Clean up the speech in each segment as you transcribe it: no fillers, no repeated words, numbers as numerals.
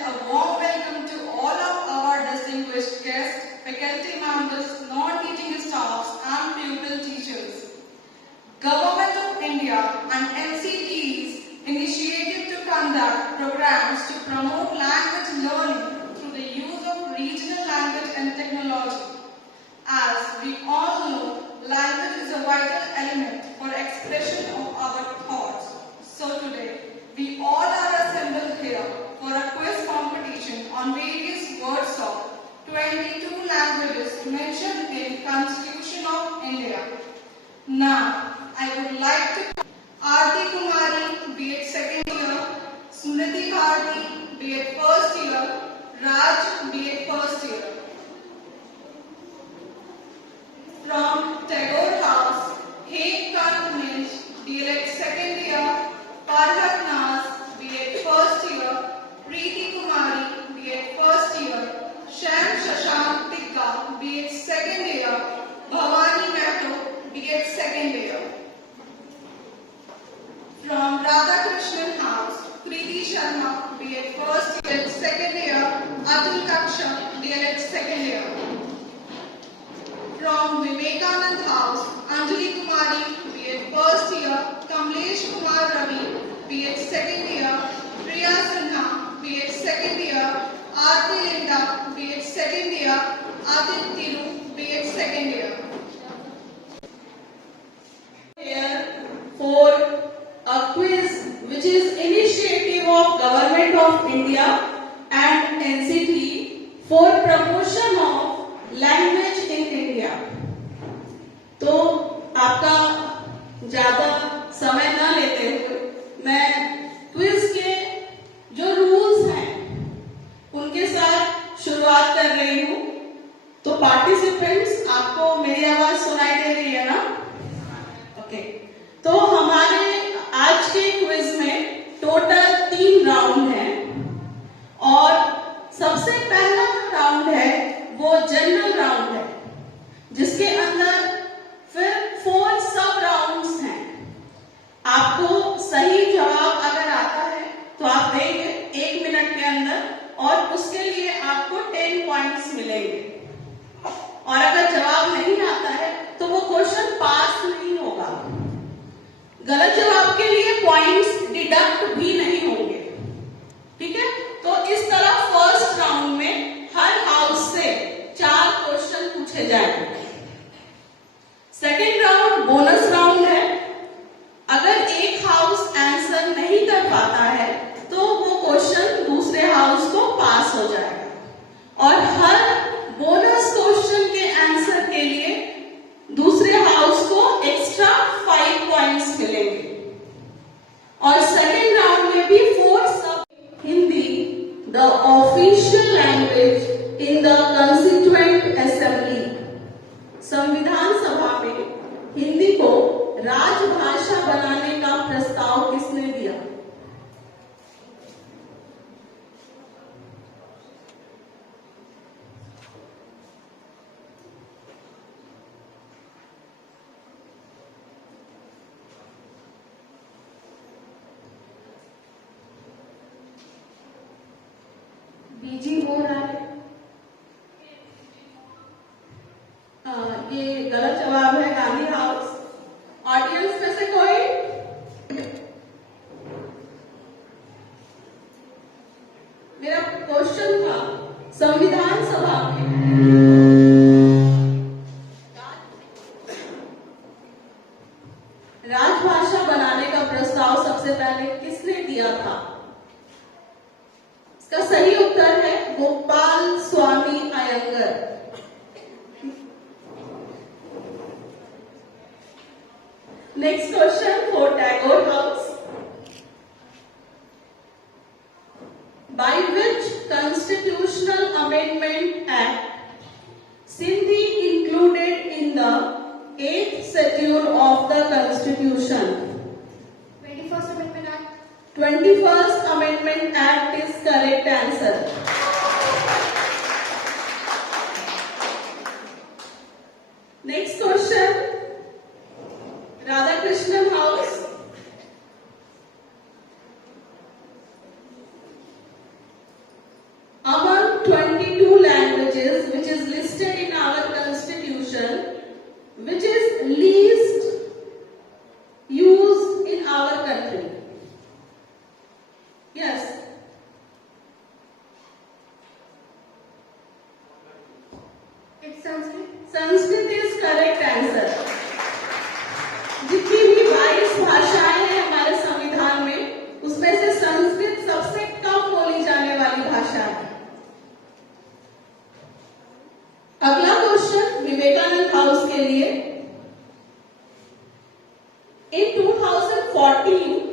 a warm welcome to all of our distinguished guests, faculty members, non-teaching staffs and pupil teachers. Government of India and NCT's initiative to conduct programs to promote language learning through the use of regional language and technology. As we all know, language is a vital element for expression of our thoughts. So today, we all are assembled here for a quiz competition on various words of 22 languages mentioned in Constitution of India. Now, I would like to Aarti Kumari, B.Ed second year, Smriti Bharti, B.Ed first year, Raj, B.Ed first year. From Tagore House, Hek Kant Minch, D.Ed second year, Parhat Nas, B.Ed first year, Preeti Kumari, B.Ed first year, Shyam Shashank Tikka, B.Ed second year, Bhavani Mehto, B.Ed second year. From Radhakrishnan House, Preeti Sharma, B.Ed first year, second year, Atul Kaksha, D.Ed second year. From Vivekanand House, Anjali Kumari, B.Ed first year, Kamlesh Kumar Ravi, B.Ed second year, Priya Sinha, B.Ed second year, Aarti Linda, B.Ed second year, Adit Thiru, B.Ed second year. Here for a quiz which is initiative of Government of India and NCT for promotion of language in India. तो आपका ज्यादा समय न लेते हुए मैं quiz के जो रूल्स हैं उनके साथ शुरुआत कर रही हूँ। तो पार्टिसिपेंट्स, आपको मेरी आवाज सुनाई दे रही है ना? ओके। तो हमारे आज के क्विज में टोटल 3 राउंड हैं और सबसे पहला राउंड है वो जनरल राउंड है, जिसके अंदर फिर 4 सब राउंड्स हैं। आपको सही जवाब अगर आता है तो आप देंगे 1 मिनट के अंदर और उसके लिए आपको 10 पॉइंट्स मिलेंगे, और अगर जवाब नहीं आता है तो वो क्वेश्चन पास नहीं होगा। गलत जवाब के लिए पॉइंट्स डिडक्ट भी नहीं होंगे। ठीक है? तो इस तरह फर्स्ट राउंड में हर हाउस से 4 क्वेश्चन पूछे जाएंगे। सेकेंड राउंड बोनस राउंड है। अगर एक हाउस आंसर नहीं कर पाता है तो वो क्वेश्चन दूसरे हाउस को पास हो जाएगा, और हर बोनस क्वेश्चन के आंसर के लिए दूसरे हाउस को एक्स्ट्रा 5 पॉइंट्स मिलेंगे। और सेकेंड राउंड में भी 4 सब। Hindi the official language in the constituent assembly. संविधान सभा में हिंदी को राजभाषा बनाने का प्रस्ताव किसने दिया? बीजी बोल रहा है। ये गलत जवाब है, गांधी हाउस। ऑडियंस में से कोई? मेरा क्वेश्चन था संविधान सभा में राजभाषा बनाने का प्रस्ताव सबसे पहले किसने दिया था? इसका सही उत्तर है Gopalaswami Ayyangar. Next question for Tagore house. By which constitutional amendment act Sindhi included in the 8th schedule of the Constitution? 21st Amendment Act. 21st Amendment Act is correct answer. Next question, Radhakrishnan House. Yes. It's Sanskrit. Sanskrit is correct answer. जितनी भी 22 भाषाएं हैं हमारे संविधान में, उसमें से संस्कृत सबसे कम बोली जाने वाली भाषा है। अगला क्वेश्चन विवेकानंद हाउस के लिए। इन 2014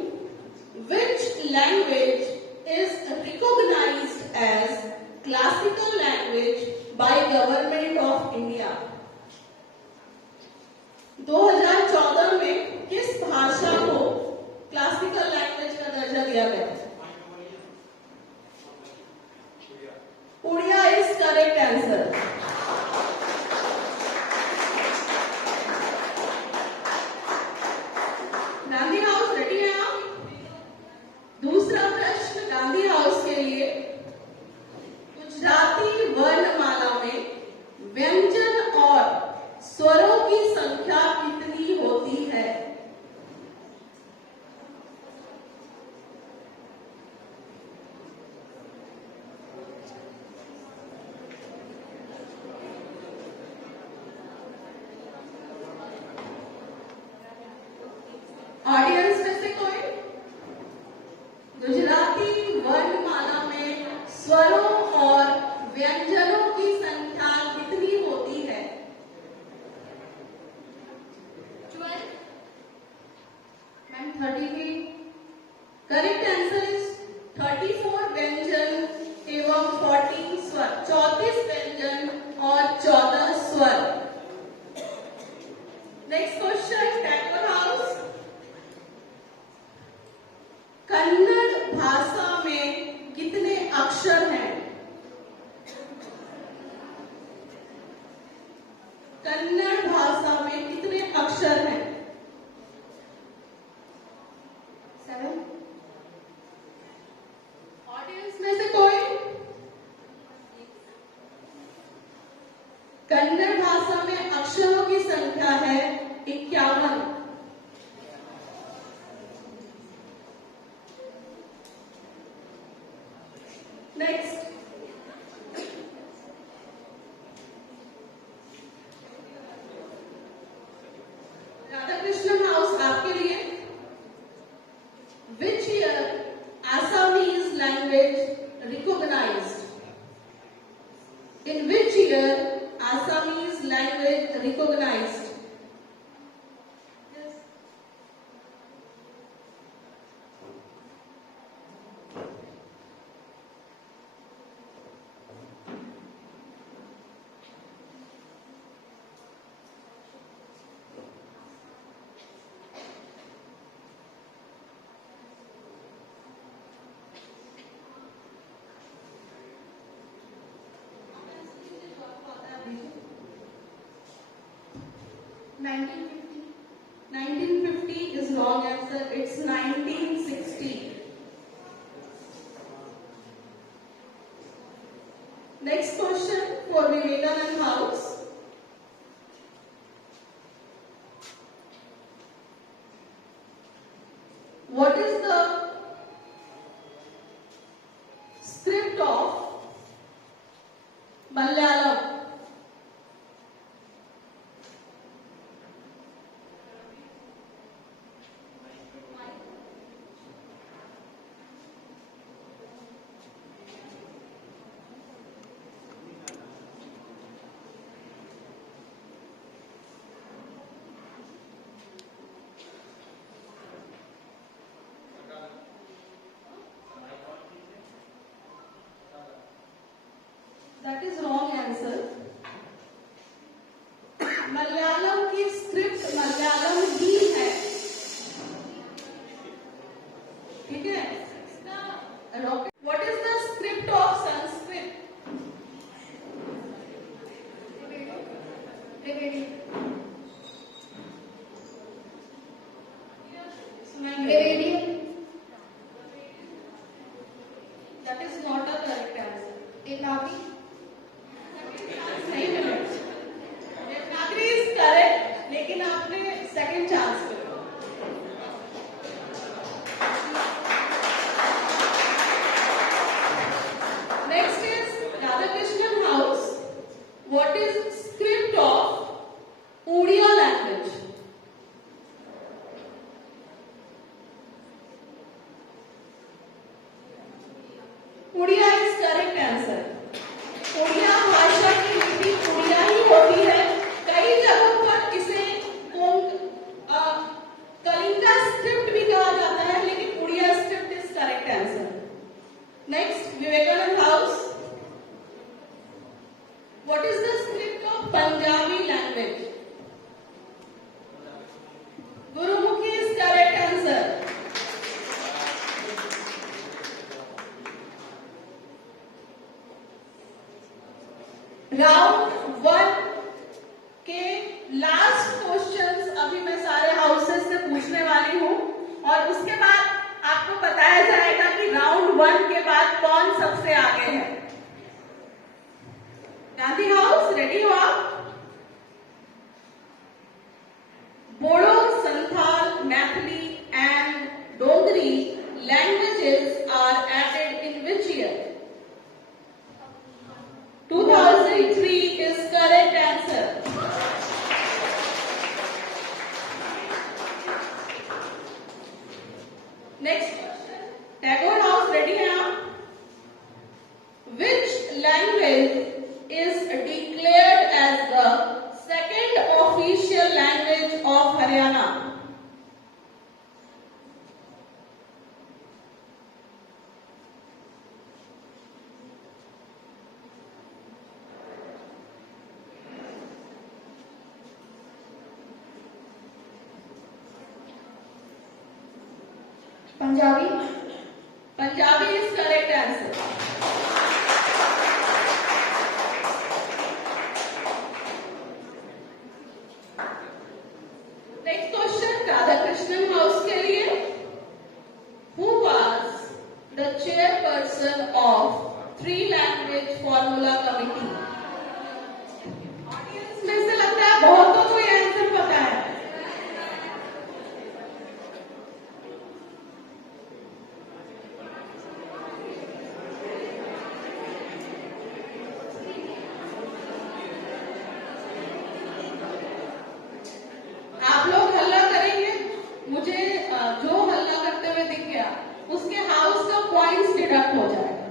which language is recognized as classical language by Government of India? 2014 में किस भाषा को क्लासिकल लैंग्वेज का दर्जा दिया गया? Odia is correct answer. Gandhi house ready है आप? दूसरा प्रश्न गांधी हाउस के लिए। गुजराती वर्णमाला में व्यंजन और स्वरों की संख्या कितनी होती है? ऑडियंस में से कोई? गुजराती वर्णमाला में स्वरों और व्यंजनों की संख्या कितनी होती है? 12. मैम 33। करेक्ट आंसर इज 34 व्यंजन एवं 14 स्वर। 34 व्यंजन और 14 स्वर। Next question Tagore house. Kannada भाषा में कितने अक्षर हैं? कन्नड़ भाषा में कितने अक्षर हैं? 7. ऑडियंस में से कोई? कन्नड़ भाषा में अक्षरों की संख्या है 51। नेक्स्ट राधाकृष्णन हाउस आपके लिए। Which year Assamese language recognized? In which year Assamese language recognized? Yes. $1950. 1950 is wrong answer. It's 1960. Next question for Vivekanand House. What is the script of Malayalam? That is wrong answer. Malayalam की script Malayalam ही है, ठीक है। What is the script of Sanskrit? सुनाइए। That is not a correct answer. Devanagari. सही मिले। Devanagari is correct, लेकिन आपने second chance करो। what is script of Odia language? Odia is correct answer. Odia भाषा की लिपि उड़िया ही होती है। कई जगहों पर इसे कलिंगा स्क्रिप्ट भी कहा जाता है, लेकिन Odia script is correct answer. Next, Vivekananda house. What is the script of Punjabi language? Gurmukhi is correct answer. Round 1 के लास्ट क्वेश्चंस अभी मैं सारे हाउसेस से पूछने वाली हूं और उसके बाद आपको बताया जाएगा कि राउंड 1 के बाद कौन सबसे आगे है। गांधी हाउस, रेडी हो आप? Bodo, Santhal, Maithili and Dogri languages are added in which year? 2003 is correct answer. Next question. Tagore House, ready now? Which language is declared as the second official language of Haryana? Punjabi. Punjabi is correct answer. Next question, Radhakrishnan House के लिए. Who was the chairperson of Three Language Formula Committee? Audience में से लगता है बहुतों को ये answer पता है. आप लोग हल्ला करेंगे, मुझे जो हल्ला करते हुए दिख गया उसके हाउस का पॉइंट्स डिडक्ट हो जाएगा।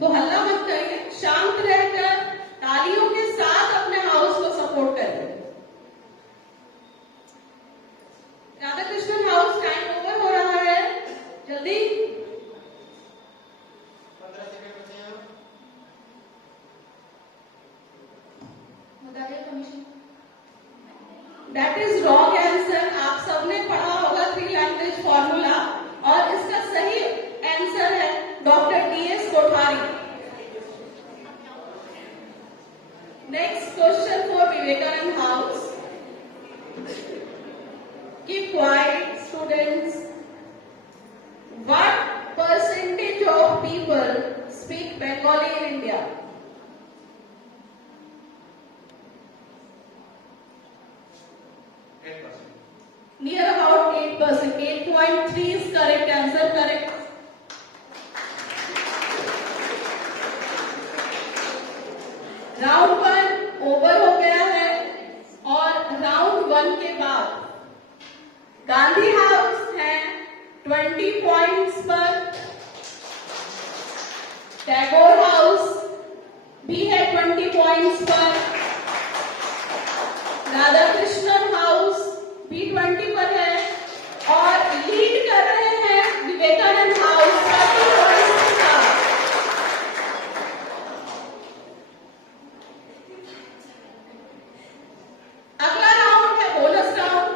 तो हल्ला मत करिए, शांत रहकर तालियों के साथ अपने हाउस को सपोर्ट करिए। राधाकृष्णन हाउस, टाइम ओवर हो रहा है, जल्दी। Madhya Commission. That is wrong answer. आप सबने पढ़ा होगा थ्री लैंग्वेज फॉर्मूला और इसका सही आंसर है doctor D S. Kothari. Next question for Vivekananda house. Keep quiet students. What percentage of people speak Bengali in India? Near about 8%. 8.3 is correct answer. Correct. Round 1 over हो गया है और राउंड 1 के बाद गांधी हाउस है 20 पॉइंट्स पर, टैगोर हाउस भी है 20 पॉइंट्स पर, राधाकृष्णन हाउस भी 20 पर है और लीड कर रहे हैं विवेकानंद हाउस 30 पॉइंट्स के साथ। अगला राउंड है बोनस राउंड,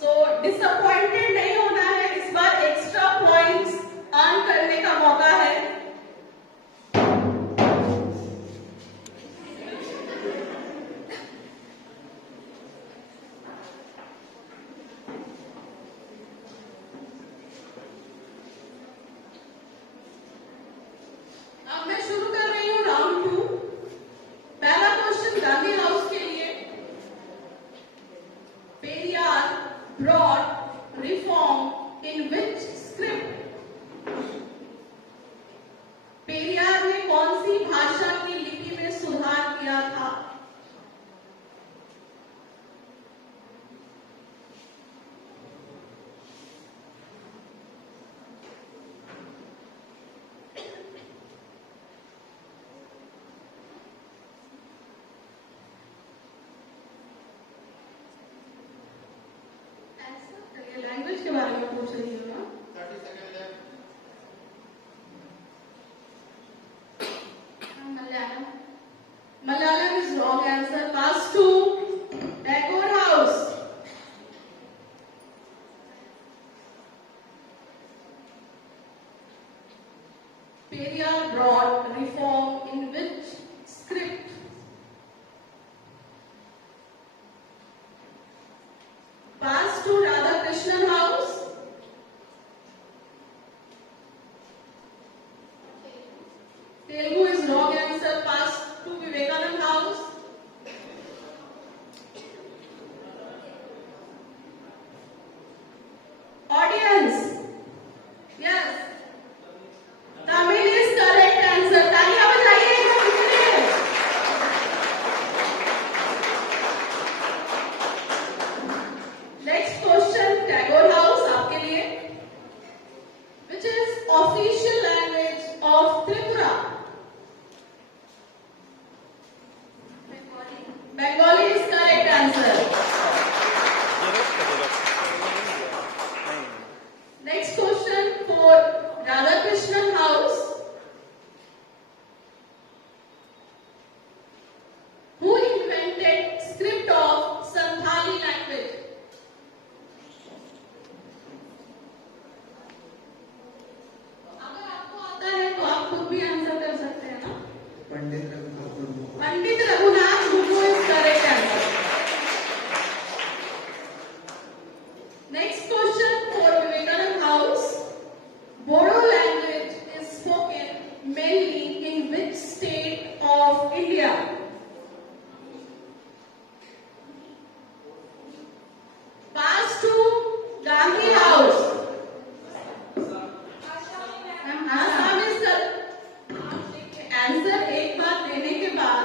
सो डिसअपॉइंटेड नहीं होना है, इस बार एक्स्ट्रा पॉइंट्स अर्न करने का मौका है। लैंग्वेज के बारे में पूछ रही हूँ ना। 30 seconds left. Malayalam. Malayalam is wrong answer. Pass to Tagore House. Periyar brought reform in which script? Pass to Radhakrishnan House. Telugu is wrong answer. Pass to Vivekanand House. Audience. Yes. Tamil is correct answer. तालियां बजाइए एक बार फिर से. Next question, Tagore House आपके लिए. Which is official language of Tripura? Bengali. Bengali is correct answer. Next question for Radhakrishnan House. Who invented script of Santhali language? अगर आपको आता है तो आप खुद भी आंसर कर सकते हैं ना. Pandit Raghunath Murmu. Pandit Raghunath Murmu is correct answer. Next question for Vivekanand House. Bodo language is spoken mainly in which state of India? Pass to Gandhi House. Assam is the answer. एक बार देने के बाद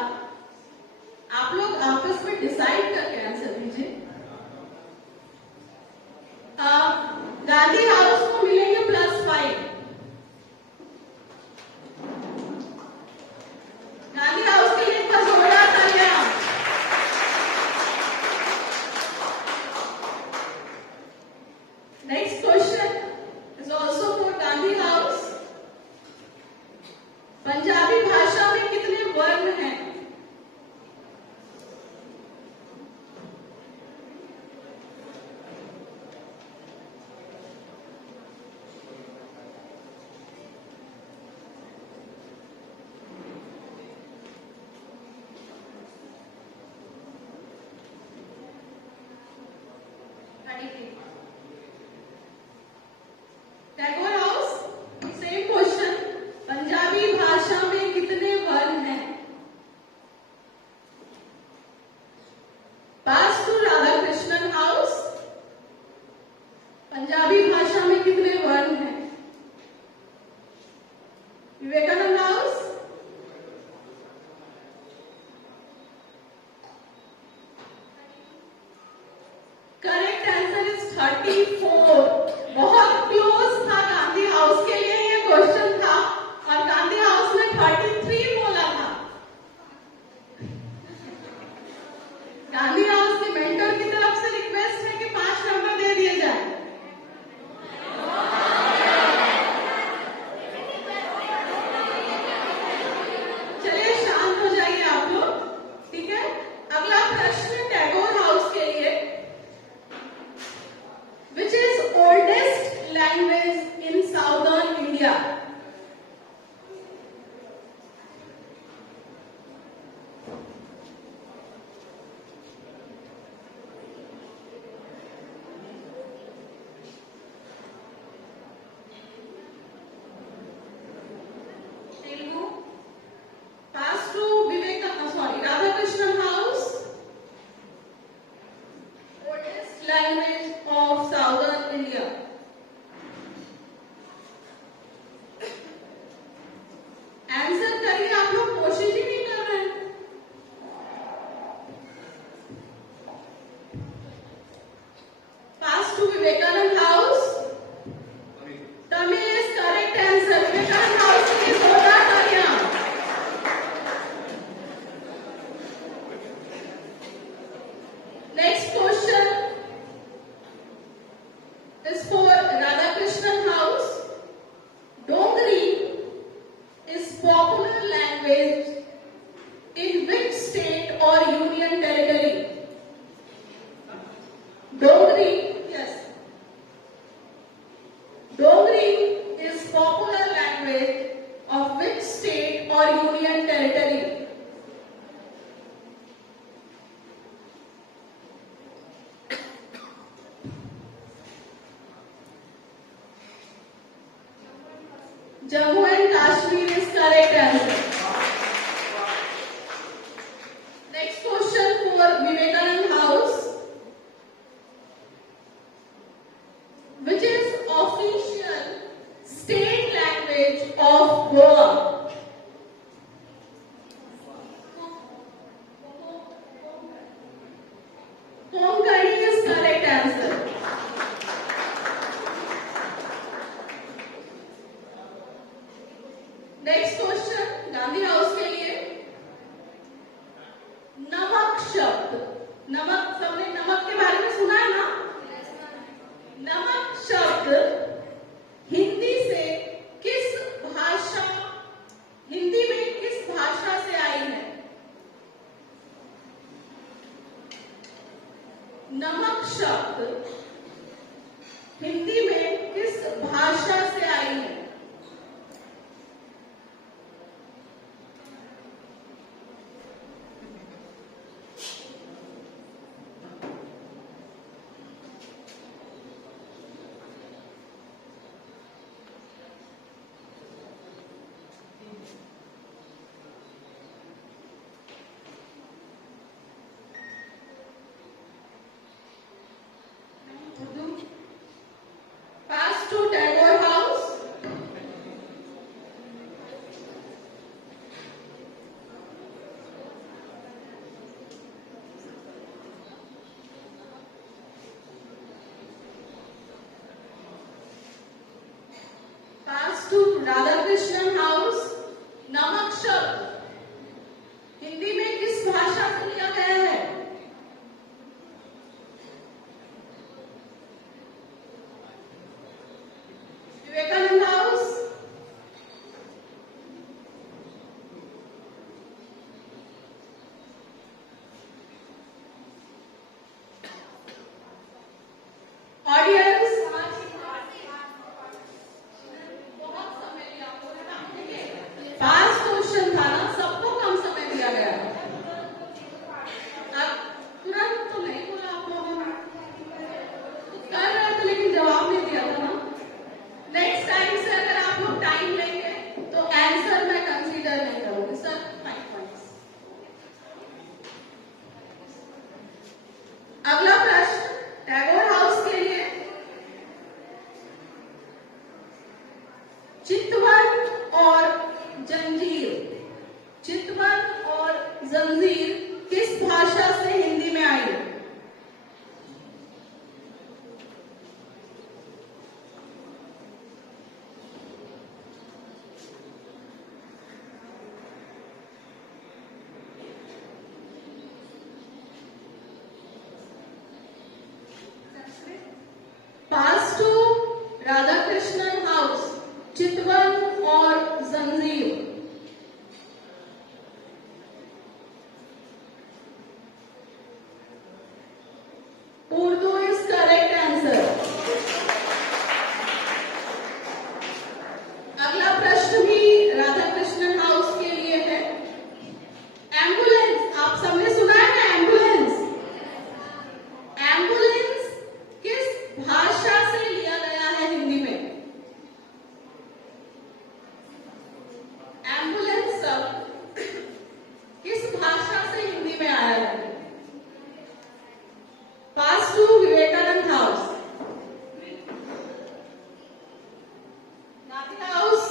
popular language of which state or union territory? Jammu and Kashmir is correct answer. Next question for Vivekanand House. Which is official state language of Goa? Konkani is correct answer. Next question Gandhi house के लिए नमक शब्द, नमक सबने नमक के बारे में सुना है ना? नमक शब्द हिंदी से किस भाषा, हिंदी में किस भाषा से आई है? नमक शब्द हिंदी में किस भाषा से आई है? Pass to Tagore House. Pass to Radhakrishnan House. नमक शब्द हिंदी में किस भाषा से लिया गया है? विवेकानंद हाउस. ऑडियंस बहुत समय लिया आपको है ना? देखिए 5 क्वेश्चन था ना, सबको कम समय दिया गया. अब तुरंत तो नहीं बोला आप लोगों ने, तो कर रहे थे लेकिन जवाब नहीं दिया था ना. नेक्स्ट टाइम से अगर आप लोग टाइम लेंगे तो आंसर मैं कंसीडर नहीं करूंगी सर. 5 पॉइंट्स. अगला प्रश्न टैगोर हाउस के लिए. चितवन और जंजीर, चितवन और जंजीर किस भाषा से हिंदी में आई है? Pass to Radhakrishnan house. चितवन और जंजीर. Urdu is correct answer. अगला प्रश्न भी राधाकृष्णन हाउस के लिए है. एम्बुलेंस, आप सबने सुना है ना एम्बुलेंस? एम्बुलेंस किस भाषा से लिया गया है हिंदी में? एम्बुलेंस शब्द किस भाषा से हिंदी में आया है? Pass to Vivekananda house. Gandhi house.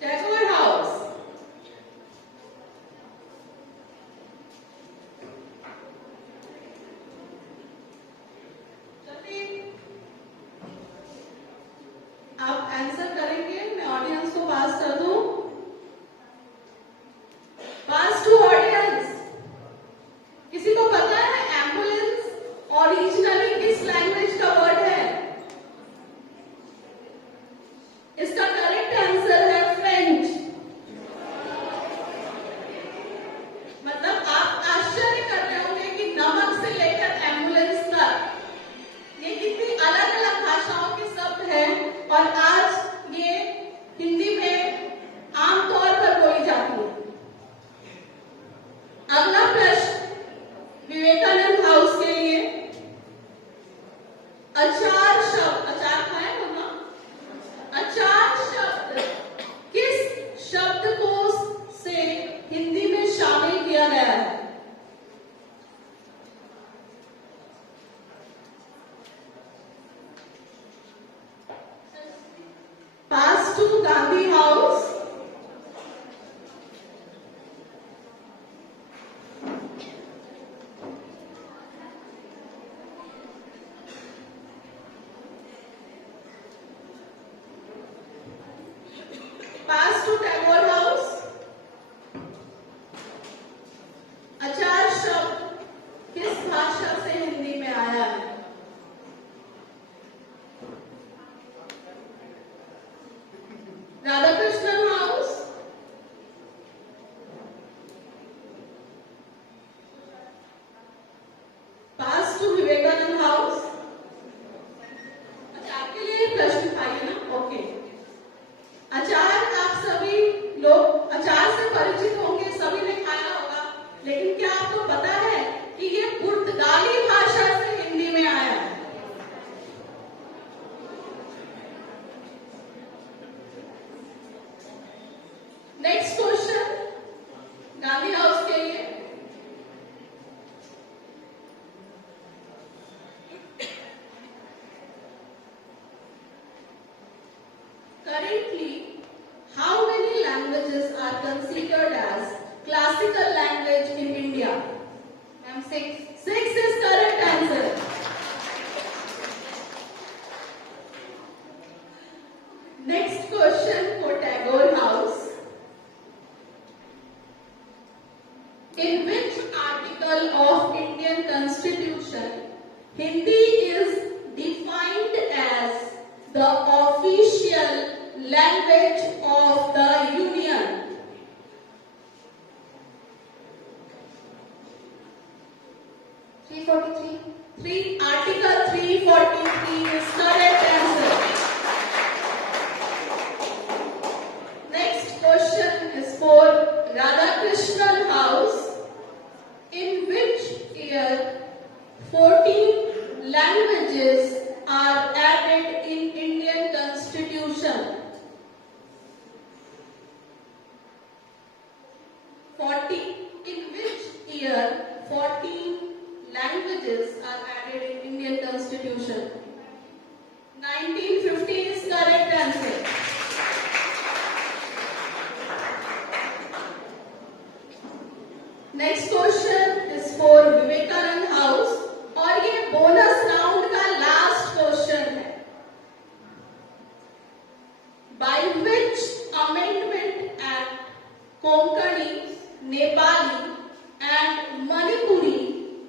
Tagore house. आप आंसर करेंगे, मैं ऑडियंस को पास कर दूं. Pass to audience. किसी को पता है एम्बुलेंस ओरिजिनली किस लैंग्वेज का वर्ड है? इसका करेक्ट आंसर है फ्रेंच. मतलब आप आश्चर्य कर रहे होंगे कि नमक से लेकर एम्बुलेंस तक ये कितनी अलग अलग भाषा अचार शब्द, अचार खाया हो ना? अचार शब्द किस शब्दकोश से हिंदी में शामिल किया गया है? Pass to Gandhi house, pass to Tagore house. अचार शब्द किस भाषा से हिंदी में आया है? Radhakrishnan house, pass to Vivekananda house. अच्छा, आपके लिए प्रश्न था ये ना? ओके। अचार, आप सभी लोग अचार से परिचित होंगे, सभी ने खाया होगा, लेकिन क्या आपको पता है कि ये पुर्तगाली भाषा से हिंदी में आया है? नेक्स्ट क्वेश्चन गांधी हाउस के लिए। Currently, how many languages are considered as classical language in India? Ma'am, 6. 6 is correct answer. Next question for Tagore House. In which article of Indian Constitution Hindi is defined as the official language of the Union? Article 343 is correct answer. Next question is for Radhakrishnan House. In which year 14 languages are added in Indian Constitution? 40. In which year 14 languages are added in Indian Constitution? 1950 is correct answer. Next question is for Vivekanand House और ये bonus round का last question है. By which amendment act Konkani, Nepali and Manipuri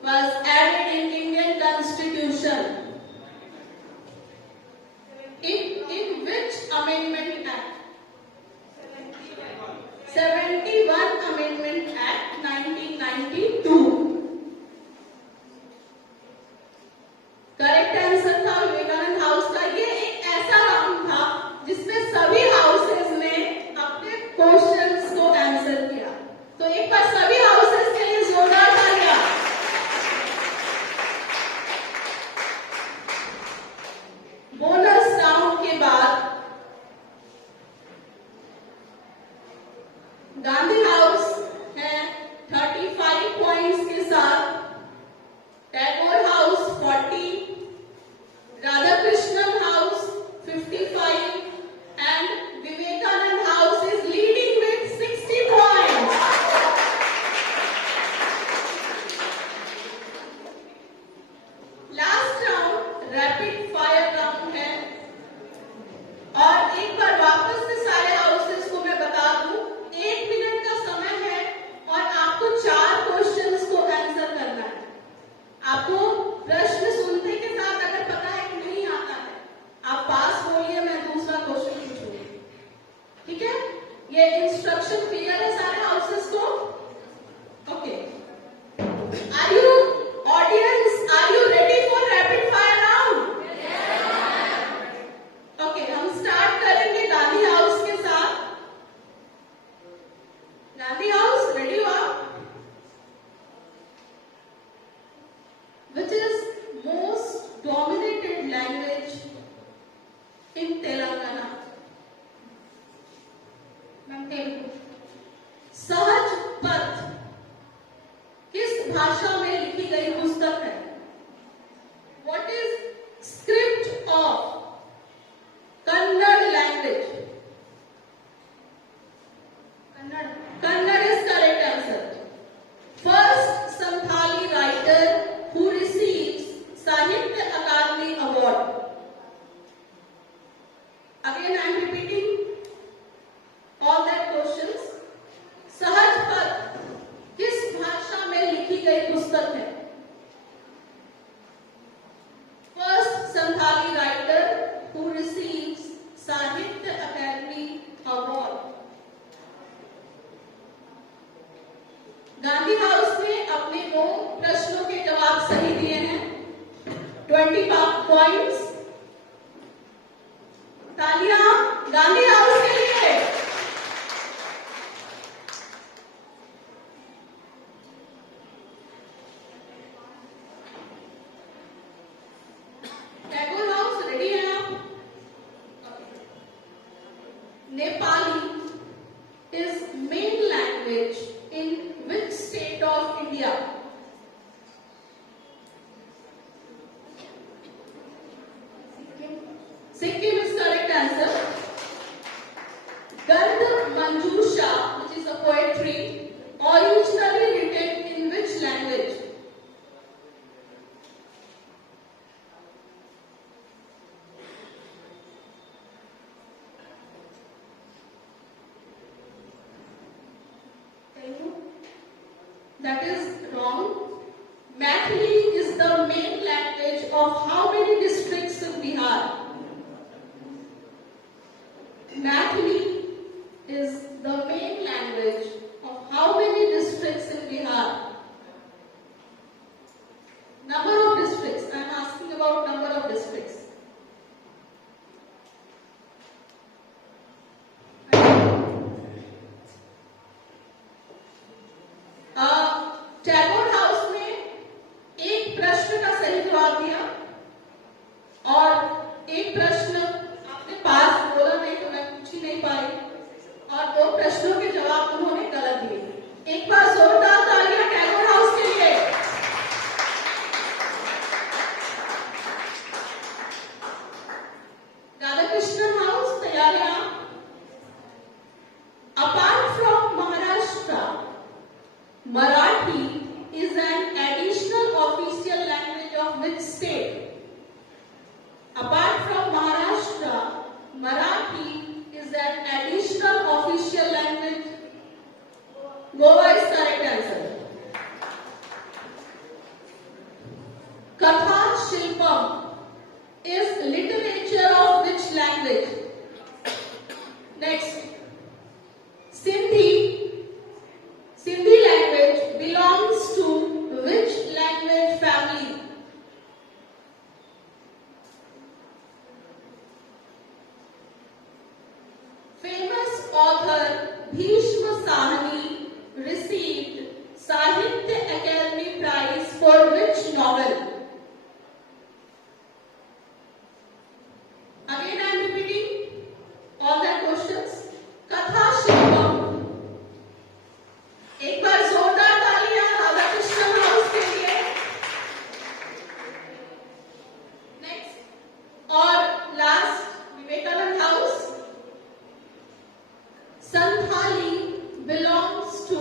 was added in Indian Constitution? In which amendment act? 71 Amendment Act 1992. Correct answer था Vivekananda house का. ये एक ऐसा round था जिसमें सभी हाउसेस ने अपने क्वेश्चंस को आंसर किया. तो एक बार सभी हाउसेस के लिए जोरदार तालियां. बोनस राउंड के बाद गांधी हाउस है 35 Santhali writer who receives Sahitya Academy Award? Gandhi house ने अपने 9 प्रश्नों के जवाब सही दिए हैं। 20 पॉइंट्स। तालियां गांधी हाउस के लिए। टैगोर हाउस रेडी है आप? Nepali is main language in which state of India? Sikkim is correct answer. Gandh Manjusha, which is a poetry, originally written in which language? That is wrong. Maithili is the main language of how many districts in Bihar? Maithili is the main language of how many districts in Bihar? Number of districts. I am asking about number of districts. Tagore house ने एक प्रश्न का सही जवाब दिया और एक प्रश्न आपने पास बोला नहीं तो मैं पूछ ही नहीं पाई और 2 प्रश्नों के जवाब उन्होंने गलत दिए। एक बार जोरदार तालियां टैगोर हाउस के लिए। राधाकृष्णन हाउस तैयार हैं आप? Apart from Maharashtra, Marathi is an additional official language of which state? Apart from Maharashtra, Marathi is an additional official language. Goa is correct answer. Katha Shilpam is literature of which language? Next. Sindhi language belongs to which language family? Famous author Bhishma Sahani received Sahitya Academy Prize for which novel? Again I am repeating all the questions. Katha Shilpam. एक बार जोरदार तालियां Radhakrishnan house के लिए। Next और लास्ट Vivekananda house. Santhali belongs to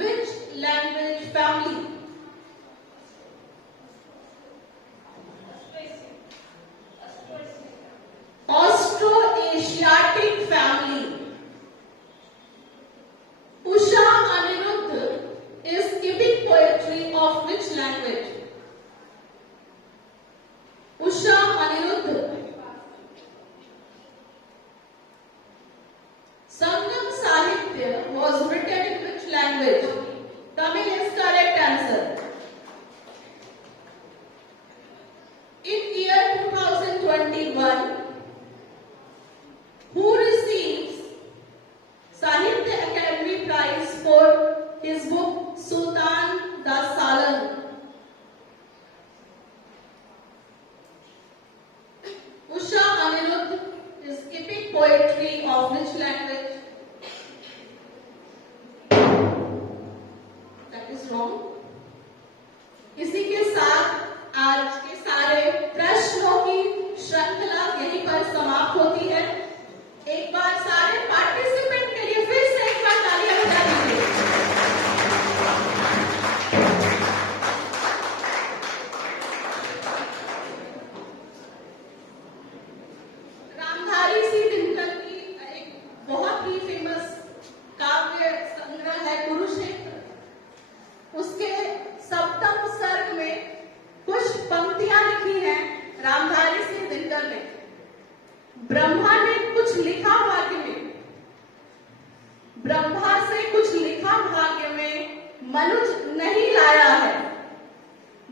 which language family? Austroasiatic family. Usha Aniruddha is epic poetry of which language? Usha Aniruddha. Sangam Sahitya was written in which language? Tamil is correct answer. In year 2021, who receives Sahitya Academy Prize for his book Sultan Da Salan? Usha Aniruddha is epic poetry of which language? That is wrong. इसी के साथ आज के सारे प्रश्नों की श्रृंखला यहीं पर समाप्त होती है। एक बार सारे पार्टिसिपेंट के लिए फिर से एक बार तालियां बजा दीजिए। रामधारी सी दिनकर की ब्रह्मा ने कुछ लिखा भाग्य में, ब्रह्मा से कुछ लिखा भाग्य में मनुज नहीं लाया है।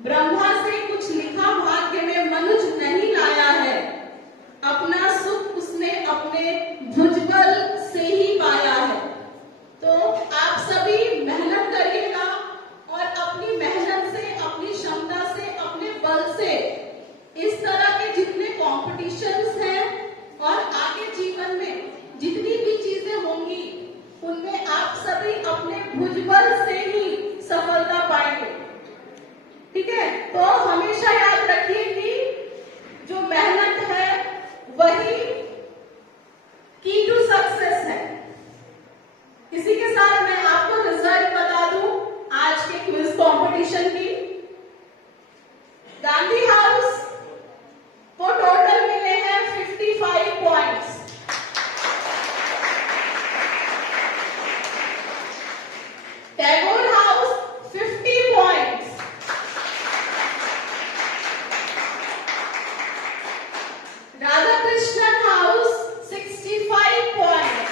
ब्रह्मा से कुछ लिखा भाग्य में मनुज नहीं लाया है। अपना सुख उसने अपने भुजबल से ही पाया है। तो आप सभी मेहनत करिएगा और अपनी मेहनत से, अपनी क्षमता से, अपने बल से इस तरह के जितने कॉम्पिटिशन्स हैं और आगे जीवन में जितनी भी चीजें होंगी उनमें आप सभी अपने भुजबल से ही सफलता पाएंगे। ठीक है, तो हमेशा याद रखिए कि जो मेहनत है वही की टू सक्सेस है। इसी के साथ मैं आपको रिजल्ट बता दूं आज के क्विज कंपटीशन की। गांधी हाउस को टोटल मिले हैं 55 points. Tagore house 50 points. Radha Krishnan house 65 points.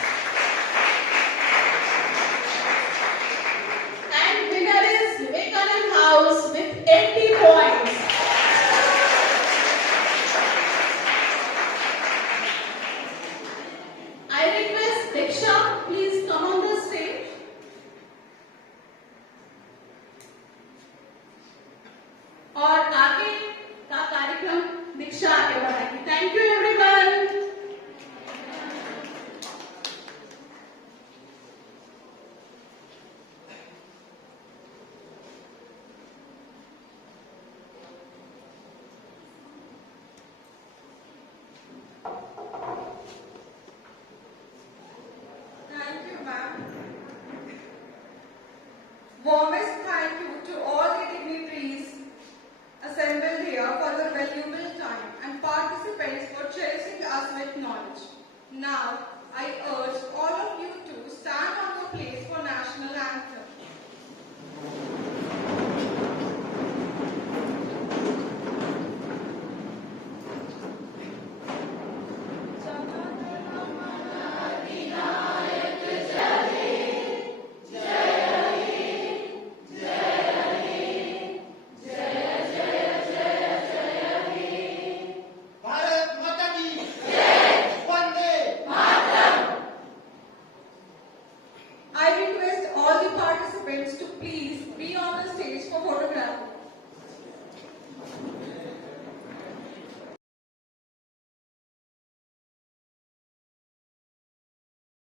And winner is Vivekanand House with 80 points. I request Diksha, please come on the stage. और आगे का कार्यक्रम दीक्षा आगे बढ़ाएगी। Thank you everyone. Thank you, ma'am. Warmest thank you to all the dignitaries assembled here for their valuable time and participants for cherishing us with knowledge. Now, I urge all of you to stand on your place for national anthem.